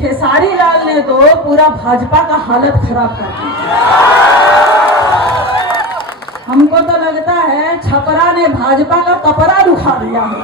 खेसारी लाल ने तो पूरा भाजपा का हालत खराब कर दिया। हमको तो लगता है छपरा ने भाजपा का कपड़ा रुखा दिया है।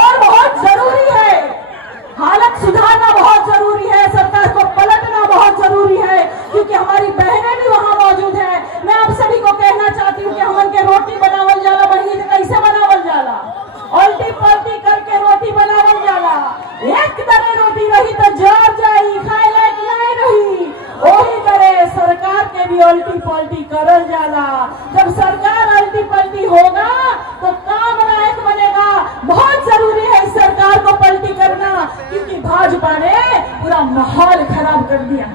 और बहुत जरूरी है, हालत सुधारना बहुत जरूरी है, सरकार को पलटना बहुत जरूरी है, क्योंकि हमारी बहनें भी वहां मौजूद है। मैं आप सभी को कहना चाहती हूँ कि हमन के रोटी बनावल जाला, वही कैसे बनावल जाला, उल्टी पलटी करके रोटी बनावल जाला। एक तरह रोटी रही तो जर जाई, खाए लायक नहीं रही। वही तरह सरकार के भी उल्टी पलटी करल जाला। जब सरकार उल्टी पलटी होगा तो काम लायक बनेगा। बहुत जरूरी है सरकार को पलटी करना, क्योंकि भाजपा ने पूरा माहौल खराब कर दिया।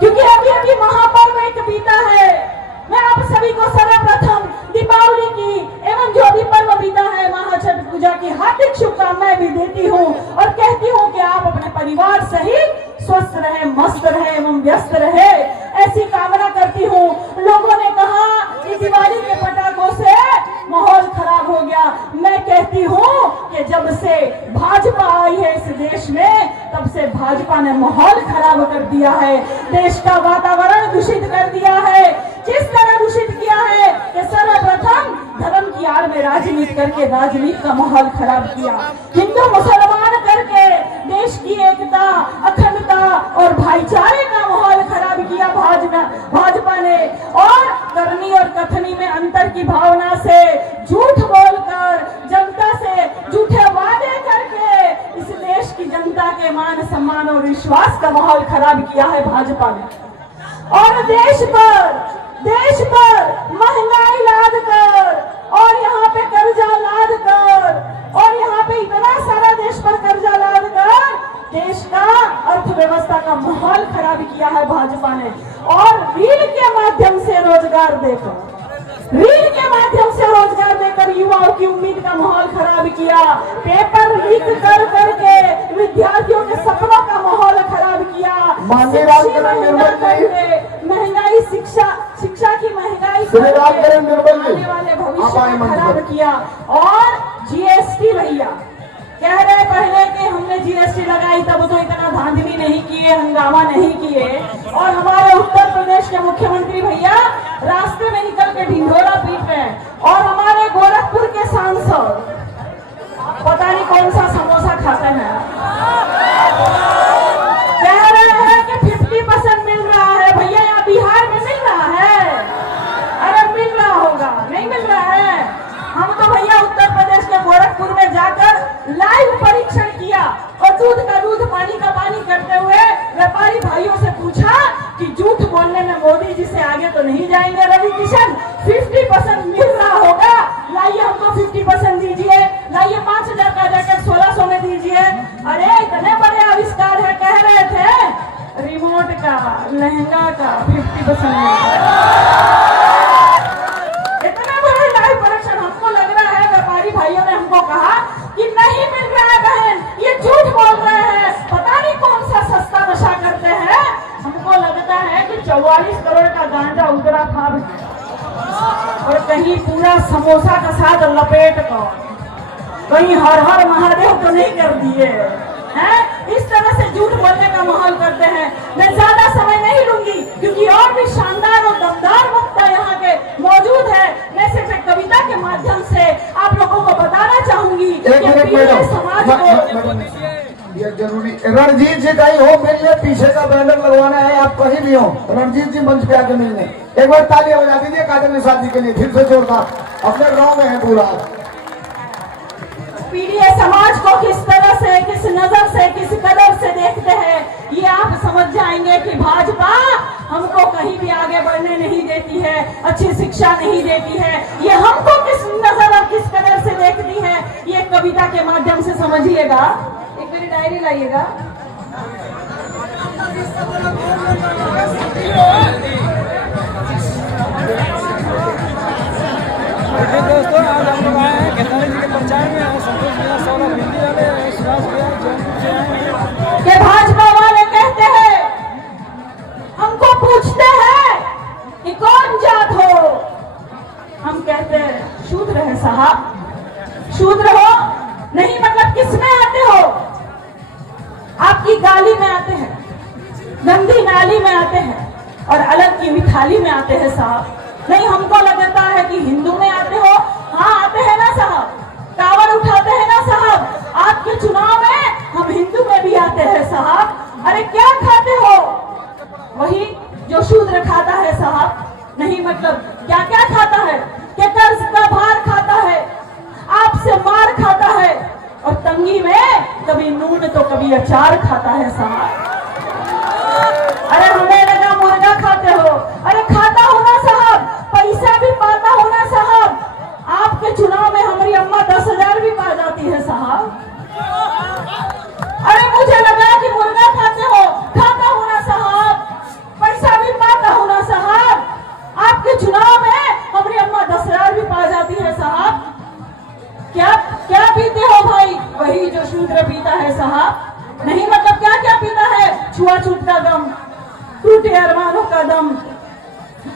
क्योंकि अभी अभी महापर्व एक बीता है। मैं आप सभी को सर्वप्रथम दीपावली की एवं जो भी पर्व बीता है महाछठ पूजा की हार्दिक शुभकामनाएं भी देती हूँ और कहती हूँ कि आप अपने परिवार सहित स्वस्थ रहे, मस्त रहे एवं व्यस्त रहे, ऐसी कामना करती हूँ। लोगों ने कहा कि दिवाली के पटाखों से माहौल खराब हो गया। मैं कहती हूँ कि जब से भाजपा आई है इस देश में, तब से भाजपा ने माहौल खराब कर दिया है, देश का वातावरण दूषित कर दिया है। किस तरह दूषित किया है कि सर्वप्रथम धर्म की आड़ में राजनीति करके राजनीति का माहौल खराब किया, हिंदू मुसलमान करके देश की एकता, अखंडता और भाईचारे का माहौल खराब किया भाजपा ने। और करनी और कथनी में अंतर की भावना से झूठ बोलकर जनता से झूठे वादे करके इस देश की जनता के मान सम्मान और विश्वास का माहौल खराब किया है भाजपा ने। और देश पर महंगाई लाद कर और यहाँ पे कर्जा लाद कर और यहाँ पे इतना सारा देश पर कर्जा लाद कर देश का अर्थव्यवस्था का माहौल खराब किया है भाजपा ने। और रील के माध्यम से रोजगार देकर युवाओं की उम्मीद का माहौल खराब किया। पेपर लीक कर करके विद्यार्थियों के सपनों का माहौल खराब किया। महंगाई शिक्षा की महंगाई आने वाले भविष्य में खराब किया। और जीएसटी भैया कह रहे पहले कि हमने जीएसटी लगाई तब तो इतना धांधली नहीं किए, हंगामा नहीं किए। और हमारे उत्तर प्रदेश के मुख्यमंत्री भैया रास्ते में निकल के ढिंढोरा पीट रहे हैं। और हमारे गोरखपुर के सांसद पता नहीं कौन सा समोसा खाते हैं, कह रहे हैं कि 50% मिल रहा है। भैया यहाँ बिहार में मिल रहा है? अरे मिल रहा होगा, नहीं मिल रहा है। हम तो भैया उत्तर प्रदेश के गोरखपुर में जाकर लाइव परीक्षण किया और दूध का दूध, पानी का पानी करते हुए व्यापारी भाइयों से पूछा कि झूठ बोलने में मोदी जी से आगे तो नहीं जाएंगे रवि किशन? 50% मिल रहा होगा, लाइए हमको 50% दीजिए, लाइए 5000 का जैकेट 1600 में दीजिए। अरे इतने बड़े आविष्कार है, कह रहे थे रिमोट का, लहंगा का 50% भाइयों ने हमको कहा कि नहीं मिल रहा है बहन, ये झूठ बोल रहे हैं, पता नहीं कौन सा सस्ता नशा करते हैं। हमको लगता है कि 44 करोड़ का गांजा उतरा था और कहीं पूरा समोसा का साथ लपेट कर कहीं हर हर महादेव तो नहीं कर दिए हैं। इस तरह से झूठ बोलने का माहौल करते हैं। मैं ज्यादा समय नहीं लूंगी क्योंकि और भी शानदार और दमदार वक्ता यहाँ के मौजूद है। मैं सिर्फ एक कविता के माध्यम से आप लोगों को बताना चाहूंगी कि समाज को ये जरूरी। रणजीत जी कहीं हो मिलने, पीछे का बैनर लगवाना है, आप कहीं भी हो, रणजीत जी मंच पे आके मिलने। एक बार तालियां बजा दीजिए काजल निषाद जी के लिए, फिर से जोरदार। अपने गाँव में है पूरा। पीड़ित समाज को किस तरह से, किस नजर से, किस कदर से देखते हैं, ये आप समझ जाएंगे कि भाजपा हमको कहीं भी आगे बढ़ने नहीं देती है, अच्छी शिक्षा नहीं देती है। ये हमको किस नजर और किस कदर से देखती है, ये कविता के माध्यम से समझिएगा। एक मेरी डायरी लाइएगा। दोस्तों आज हम लोग आए हैं खेसारी जी के प्रचार में। संतोष भैया, सौरभ हिंदी वाले, सुभाष भैया, के भाजपा वाले कहते हैं, हमको पूछते हैं कि कौन जात हो। हम कहते हैं शूद्र है साहब। शूद्र हो नहीं मतलब किसमें आते हो? गाली में आते हैं, गंदी नाली में आते हैं और अलग की मिठाली में आते हैं साहब। नहीं, हमको लगता है कि हिंदू में आते हो। हाँ आते हैं ना साहब, कावड़ उठाते हैं ना साहब, आपके चुनाव में हम हिंदू में भी आते हैं साहब। अरे क्या खाते हो? वही जो शूद्र खाता है साहब। नहीं मतलब क्या क्या खाता है कि कर्ज का भार खाता है, आपसे मार खाता है और तंगी में कभी नून तो कभी अचार खाता है साहब। अरे हमें लगा मुर्गा खाते हो। अरे खाता हो ना साहब, पैसा भी पाता हो ना साहब। आपके चुनाव में हमारी अम्मा 10,000 भी पा जाती है साहब। अरे मुझे लगा कि मुर्गा खाते हो, खाता हो ना साहब, पैसा भी पाता हो ना साहब। आपके चुनाव में हमारी अम्मा 10,000 भी पा जाती है साहब। क्या क्या पीते हो भाई? वही जो शूद्र पीता है साहब। नहीं मतलब क्या क्या पीता है? छुआछूत का दम, टूटे अरमानों का दम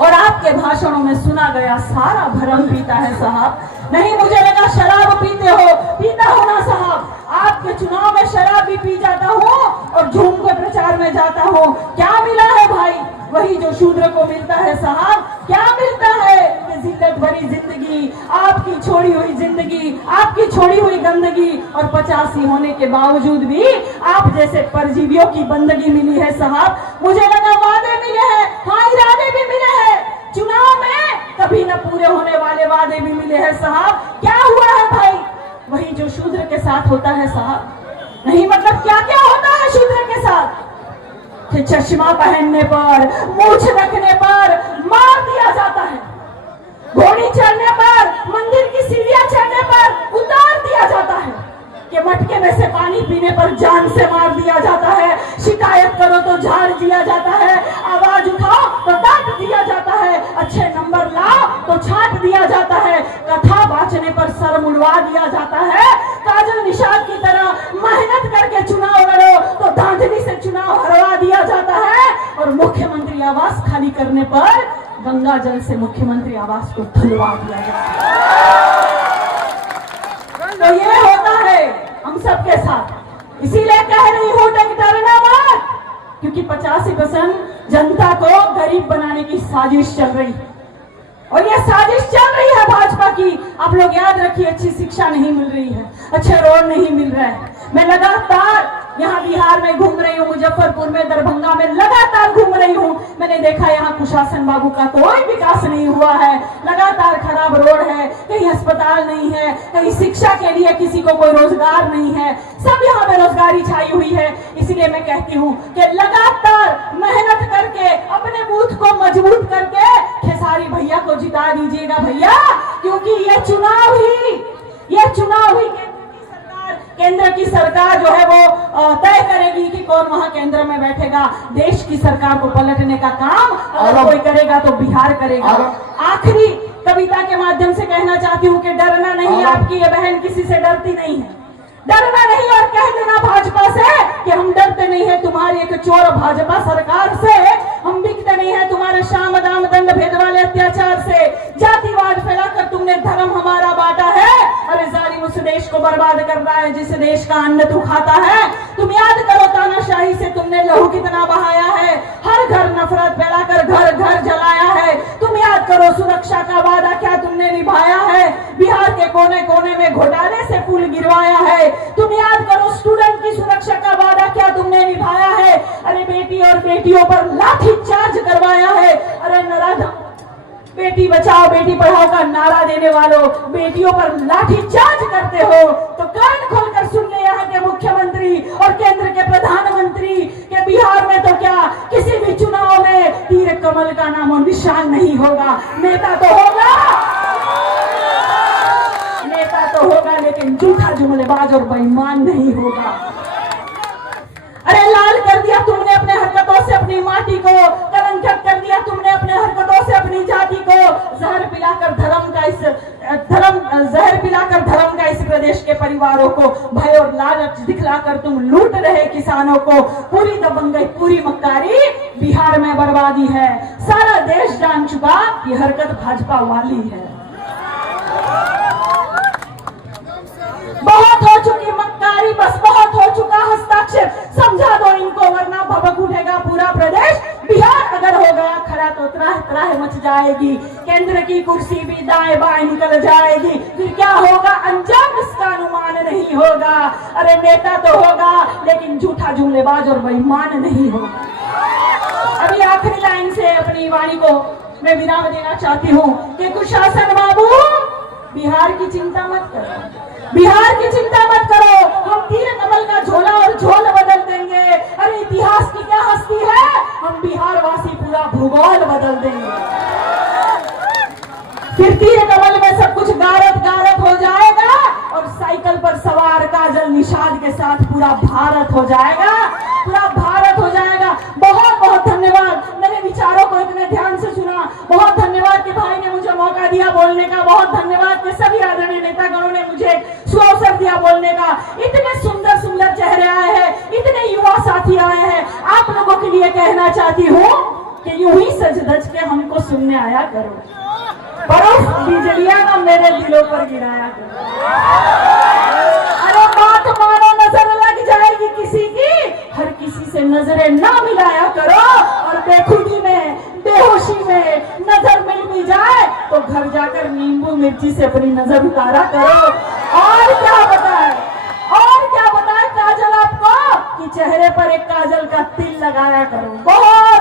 और आपके भाषणों में सुना गया सारा भरम पीता है साहब। नहीं मुझे लगा शराब पीते हो, पीता हो ना साहब। आपके चुनाव में शराब भी पी जाता हूँ और झूम के प्रचार में जाता हूँ। क्या मिला है भाई? वही जो शूद्र को मिलता है साहब। क्या मिलता है? कि जिल्लत भरी जिंदगी, आपकी छोड़ी हुई जिंदगी, आपकी छोड़ी हुई गंदगी और 85 होने के बावजूद भी आप जैसे परजीवियों की बंदगी मिली है साहब। मुझे लगा वादे मिले हैं, हाँ इरादे भी मिले हैं, चुनाव में कभी न पूरे होने वाले वादे भी मिले हैं साहब। क्या हुआ है भाई? वही जो शूद्र के साथ होता है साहब। नहीं मतलब क्या क्या होता है शूद्र के साथ? कि चश्मा पहनने पर, मूछ रखने पर मार दिया जाता है, घोड़ी चढ़ने पर, मंदिर की सीढ़ियां चढ़ने पर उतार दिया जाता है, कि मटके में से पानी पीने पर जान से मार दिया जाता है, शिकायत करो तो झाड़ दिया जाता है, आवाज उठाओ तो डांट दिया जाता है, अच्छे नंबर लाओ तो छांट दिया जाता है, कथा बांचने पर सर मुड़वा दिया जाता है, काजल निषाद की तरह मेहनत करके चुनाव लड़ो तो धांधली से चुनाव हरवा दिया जाता है और मुख्यमंत्री आवास खाली करने पर गंगा जल से मुख्यमंत्री आवास को धुलवा दिया जाता है। तो ये होता है हम सबके साथ। इसीलिए कह रही हूं डरना मत, क्योंकि 85% जनता को गरीब बनाने की साजिश चल रही है और ये साजिश चल रही है भाजपा की। आप लोग याद रखिए, अच्छी शिक्षा नहीं मिल रही है, अच्छे रोड नहीं मिल रहे हैं। मैं लगातार यहाँ बिहार में घूम रही हूँ, मुजफ्फरपुर में, दरभंगा में लगातार घूम रही हूँ। मैंने देखा यहाँ कुशासन बाबू का कोई विकास नहीं हुआ है, लगातार खराब रोड है, कहीं अस्पताल नहीं है, कहीं शिक्षा के लिए किसी को कोई रोजगार नहीं है, सब यहाँ बेरोजगारी छाई हुई है। इसलिए मैं कहती हूँ कि लगातार मेहनत करके अपने बूथ को मजबूत करके खेसारी भैया को जिता दीजिएगा भैया, क्योंकि ये चुनाव ही केंद्र की सरकार जो है वो तय करेगी कि कौन वहां केंद्र में बैठेगा। देश की सरकार को पलटने का काम अगर कोई करेगा तो बिहार करेगा। आखिरी कविता के माध्यम से कहना चाहती हूँ कि डरना नहीं, आपकी ये बहन किसी से डरती नहीं है, डरना नहीं और कह देना भाजपा से कि हम डरते नहीं है तुम्हारी एक चोर भाजपा सरकार से, हम बिकते नहीं है तुम्हारे शाम दाम दंड भेद वाले अत्याचार से, जातिवाद फैलाकर तुमने धर्म हमारा बांटा है। अरे जालिम उस देश को बर्बाद कर रहा है जिस देश का अन्न तू खाता है। तुम याद करो तानाशाही से तुमने लहू कितना बहाया है, हर घर नफरत फैलाकर घर घर जलाया है। तुम याद करो सुरक्षा का वादा क्या तुमने निभाया है, बिहार के कोने कोने में घोटाले से पुल गिरवाया है। तुम याद करो स्टूडेंट की सुरक्षा का वादा क्या तुमने निभाया है। अरे बेटी और बेटियों पर लाठी चार्ज करवाया है। अरे नराधम बेटी बचाओ बेटी पढ़ाओ का नारा देने वालों, बेटियों पर लाठी चार्ज करते हो तो कान खोलकर सुन ले यहाँ के मुख्यमंत्री और केंद्र के प्रधानमंत्री के बिहार में तो क्या किसी भी चुनाव में तीर कमल का नामो निशान नहीं होगा। नेता तो होगा लेकिन झूठा जुमलेबाज और बेईमान नहीं होगा। अरे लाल कर दिया तुमने अपने हरकतों से अपनी माटी को, कलंकित कर दिया तुमने अपने हरकतों से अपनी जाति को, जहर पिलाकर धर्म का इस प्रदेश के परिवारों को भय और लालच दिखलाकर तुम लूट रहे किसानों को। पूरी दबंग गई पूरी मक्कारी, बिहार में बर्बादी है। सारा देश जान चुका ये हरकत भाजपा वाली है। बहुत हो चुकी मक्कारी, बस बहुत हो चुका हस्ताक्षर, समझा दो नेता तो होगा लेकिन झूठा जुमलेबाज और बेईमान नहीं होगा। अभी आखिरी लाइन से अपनी वाणी को मैं विराम देना चाहती हूँ कि कुशासन बाबू बिहार की चिंता मत करो, बिहार की चिंता मत करो, हम तीर कमल का झोला और झोल बदल देंगे। अरे इतिहास की क्या हस्ती है, हम बिहार वासी पूरा भूगोल बदल देंगे। फिर तीर कमल में सब कुछ गारत गारत हो जाएगा और साइकिल पर सवार काजल निषाद के साथ पूरा भारत हो जाएगा, पूरा भारत हो जाएगा। बहुत बहुत धन्यवाद, मेरे विचारों को इतने ध्यान से सुना। बहुत धन्यवाद कि भाई ने मुझे मौका दिया बोलने का। बहुत धन्यवाद कि सभी आदरणीय नेतागणों ने मुझे सुअवसर दिया बोलने का। इतने सुंदर सुंदर चेहरे आए हैं, इतने युवा साथी आए हैं। आप लोगों के लिए कहना चाहती हूँ कि यूं ही सज धज के हमको सुनने आया करो, बर्फ बिजलियां ना मेरे दिलों पर गिराया करो। अरे बात मानो, नजर लग जाएगी किसी की, हर किसी से नजरें ना मिलाया करो। और बेखुदी में बेहोशी में नजर मिल भी जाए तो घर जाकर नींबू मिर्ची से अपनी नजर उतारा करो। और क्या बताए, और क्या बताए काजल आपको कि चेहरे पर एक काजल का तिल लगाया करो। बहुत